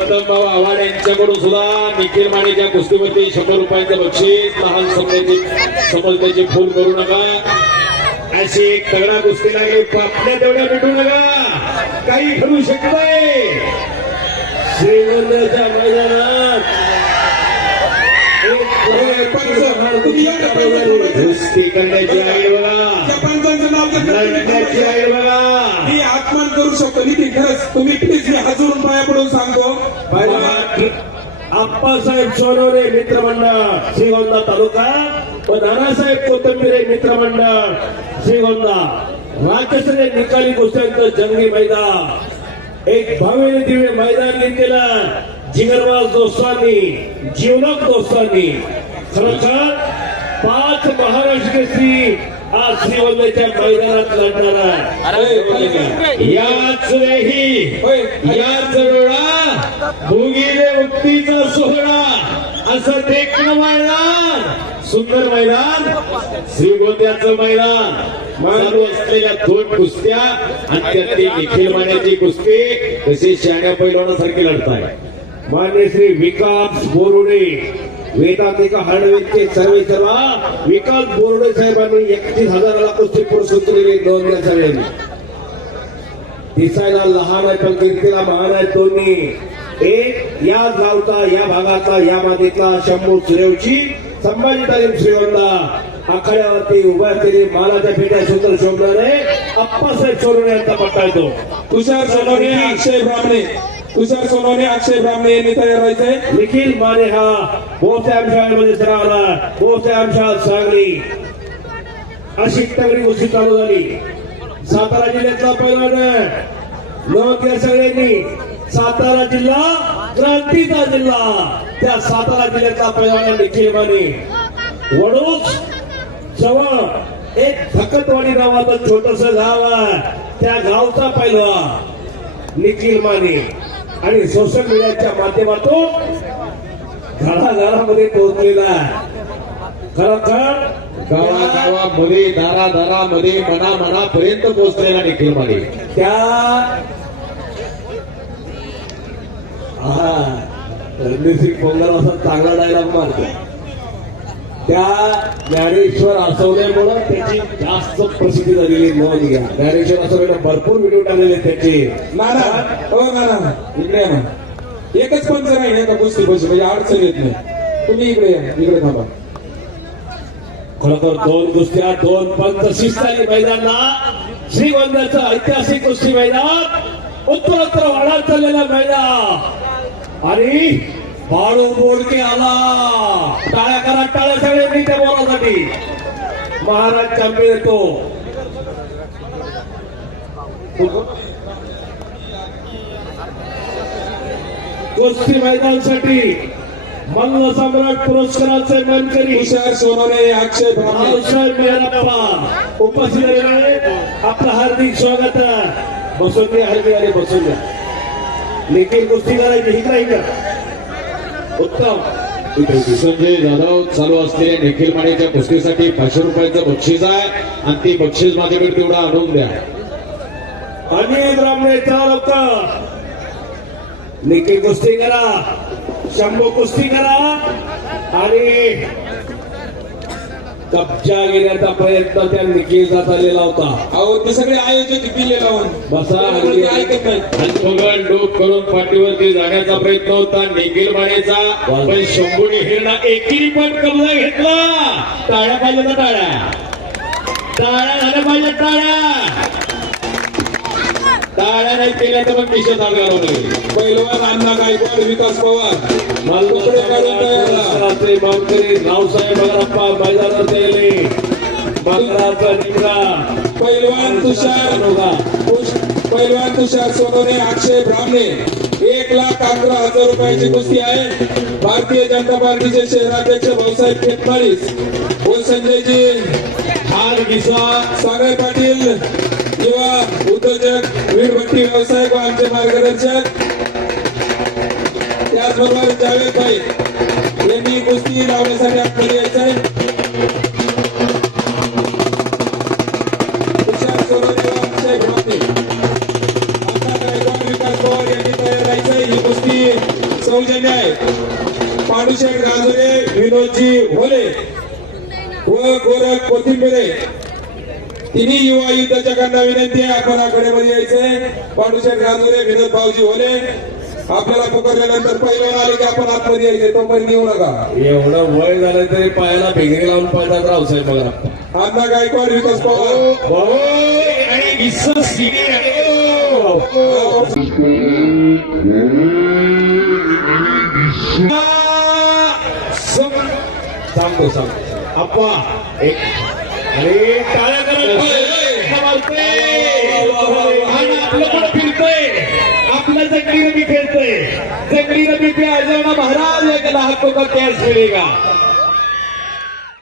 भाऊ आव्हाड यांच्याकडून सुद्धा निखिल मानेच्या कुस्तीवरती शंभर रुपयाचं बक्षीस लहान समजायचे समजण्याची फोन करू नका. अशी एक तगडा कुस्ती लागली. आपल्या तेवढ्या भेटू नका. काही ठरू शकतंय श्रीगोंद्याच्या मैदानात एक कुस्ती करण्याची आहे बघा. लढण्याची आहे? बघा. करू शकतो. नितीन खरंच तुम्ही प्लीज मी हजरून पाया पडून सांगतो. आप्पासाहेब सोनवणे मित्रमंडळ श्रीगोंदा तालुका. व नानासाहेब कोथंबिरे मित्रमंडळ श्रीगोंदा. राजश्री निकाली गोष्टींचं जंगी मैदान. एक भव्य दिव्य मैदान घेतलेलं जिगरबाज दोस्तांनी जीवलक दोस्तांनी. खरोखर पाच महाराष्ट्र केसरी आज श्रीगोंद्याच्या मैदानात लढणार आहे. याच वेळी होय. याच वेळा भोगीले मुक्तीचा सोहळा असं देखणं मैदान सुंदर मैदान श्रीगोंद्याचं मैदान चालू असलेल्या दोन कुस्त्या आणि त्यातली निखिल मान्याची कुस्ती तशी शहाण्या पैलवानासारखी लढताय. मान्य श्री विकास बोरुडे वेदांतिका हार्डवेअरचे सर्व सर्वा विकास बोर्डे साहेबांनी एकतीस हजाराला कुस्ती पुरस्कृत केलेले दोन या दिसायला लहान आहे पण कीर्तीला महान आहे दोन्ही. एक या गावचा या भागाचा या मातीतला शंभू सुरेवची संभाजी तालीम श्रीवंदा. आखाड्यावरती उभ्या केली मालाच्या पेट्या सुंदर शोभणारे अप्पासाहेब सोनवणे यांचा पट्टा येतो. तुषार सोनवणे अक्षय ब्राह्मणे. तुषार सोनवणे अक्षय ब्राह्मणे यांनी तयार व्हायचंय. निखिल माने हा मोठ्या अंशामध्ये सरावला. मोठ्या अंशात सांगली अशी तगडी गोष्टी चालू झाली. सातारा जिल्ह्यातला पहिला नोंद घ्या सगळ्यांनी सातारा जिल्हा क्रांतीचा जिल्हा. त्या सातारा जिल्ह्यातला पहिला निखिल माने. वडूच जवळ एक थकतवाडी नावाचं छोटस गाव आहे. त्या गावचा पहिला निखिल माने. आणि सोशल मीडियाच्या माध्यमातून घराघरामध्ये पोहोचलेला आहे. खरोखर गावागावामध्ये दारा दारामध्ये मना मनापर्यंत पोहोचलेला निखिल माने. त्या हा रणजितसिंग पोंगल असा चांगला डायलॉग मारतो त्या ज्ञानेश्वर आसवल्यामुळं त्याची जास्त प्रसिद्धी झालेली नोंद घ्या ज्ञानेश्वर आसवल्याने भरपूर व्हिडिओ टाकलेले त्याचे. नाना हो नाना इकडे या ना. एकच पंच नाही एका कुस्ती पैसे म्हणजे अडचण येत नाही. तुम्ही इकडे या इकडे थांबा. खरोखर दोन कुस्त्या दोन पंच शिस्तानी मैदानला श्रीगोंद्याचं ऐतिहासिक कुस्ती मैदान. उत्तरोत्तर वाढत चाललेलं मैदान. आणि बाळू बोडके आला. टाळ्या करा टाळ्या सगळ्यांनी त्या बोलासाठी. महाराज चॅम्पियन येतो कुस्ती मैदानासाठी मल्ल सम्राट पुरस्काराचे मानकरी तुषार सोनवणे अक्षय रावसाहेब मेहरप्पा उपस्थित झालेले आपलं हार्दिक स्वागत आहे. बसून घ्या हरबी आले बसून घ्या. निखिल कुस्ती करायची इकडे इकडे. उत्तम. इथे जाधव चालू असलेल्या निखिल मानेच्या कुस्तीसाठी पाचशे रुपयाचं बक्षीस आहे. आणि ती बक्षीस माझ्याकडे तेवढा आणून द्या. अनिल ब्राह्मणेचा निखिल कुस्ती करा. शंभू कुस्ती करा. आणि कब्जा घेण्याचा प्रयत्न त्या निखिलचा चाललेला होता. अहो ते सगळे आयोजक दिले लावून बसा ते ऐकत डोक करून पाठीवरती जाण्याचा प्रयत्न होता निखिल मानेचा पण शंभूने हिरणा एकी पण कमला घेतला. टाळ्या पाहिजे ना टाळ्या? टाळ्या झाल्या पाहिजे टाळ्या? टाळ्या नाही केल्या तर मग सांगावं लागेल पैलवान अण्णा गायकवाड विकास पवार. तुकडे काढून. मालवणी मावकरी रावसाहेब अगरप्पा मैदानात मंगळाचा निमरा पैलवान तुषार तुष- पैलवान तुषार सोनवणे अक्षय ब्राह्मणे. एक लाख अकरा हजार रुपयाची कुस्ती आहे. भारतीय जनता पार्टीचे शहराध्यक्ष भाऊसाहेब खेतमाळीस व संजयजी हार विश्वा सागर पाटील. किंवा उद्योजक वीरभट्टी व्यवसायक व आमचे मार्गदर्शक त्याचबरोबर जावेद भाई यांनी कुस्ती लावण्यासाठी आपल्याला यायचं तुषार सौजन्य आहे. पांडुशेठ गाजुरे विनोदजी होले व गोरख कोथिंबिरे तिन्ही युवा युद्धचकांना विनंती आहे. आपण आकडेमध्ये यायचंय पांडुशेठ गाजुरे विनोद भाऊजी होले. आपल्याला पुकारल्यानंतर पहिलं आले की आपण आतमध्ये यायचे. तोपर्यंत येऊ नका. एवढं वय झालं तरी पायाला भिंगरी लावून पळतात रावसाहेब बघा अण्णा गायकवाड विकास पवार. सांगतो सांगतो. अप्पा एक आपलं जंगली रमी खेळतोय जंगली रमी पे जाना महाराज एक लाख का कॅश मिलेगा